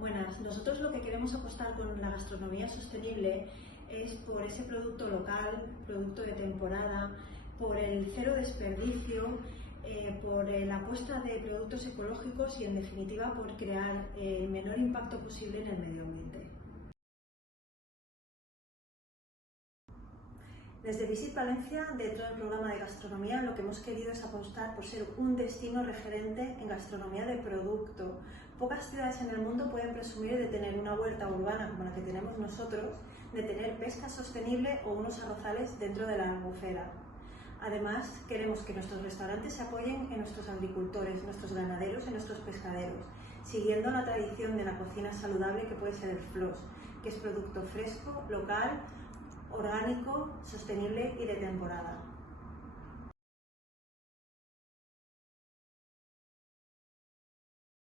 Buenas, nosotros lo que queremos apostar con la gastronomía sostenible es por ese producto local, producto de temporada, por el cero desperdicio, por la apuesta de productos ecológicos y en definitiva por crear el menor impacto posible en el medio ambiente. Desde Visit Valencia, dentro del programa de gastronomía, lo que hemos querido es apostar por ser un destino referente en gastronomía de producto. Pocas ciudades en el mundo pueden presumir de tener una huerta urbana como la que tenemos nosotros, de tener pesca sostenible o unos arrozales dentro de la albufera. Además, queremos que nuestros restaurantes se apoyen en nuestros agricultores, nuestros ganaderos y nuestros pescaderos, siguiendo la tradición de la cocina saludable que puede ser el FLOS, que es producto fresco, local, orgánico, sostenible y de temporada.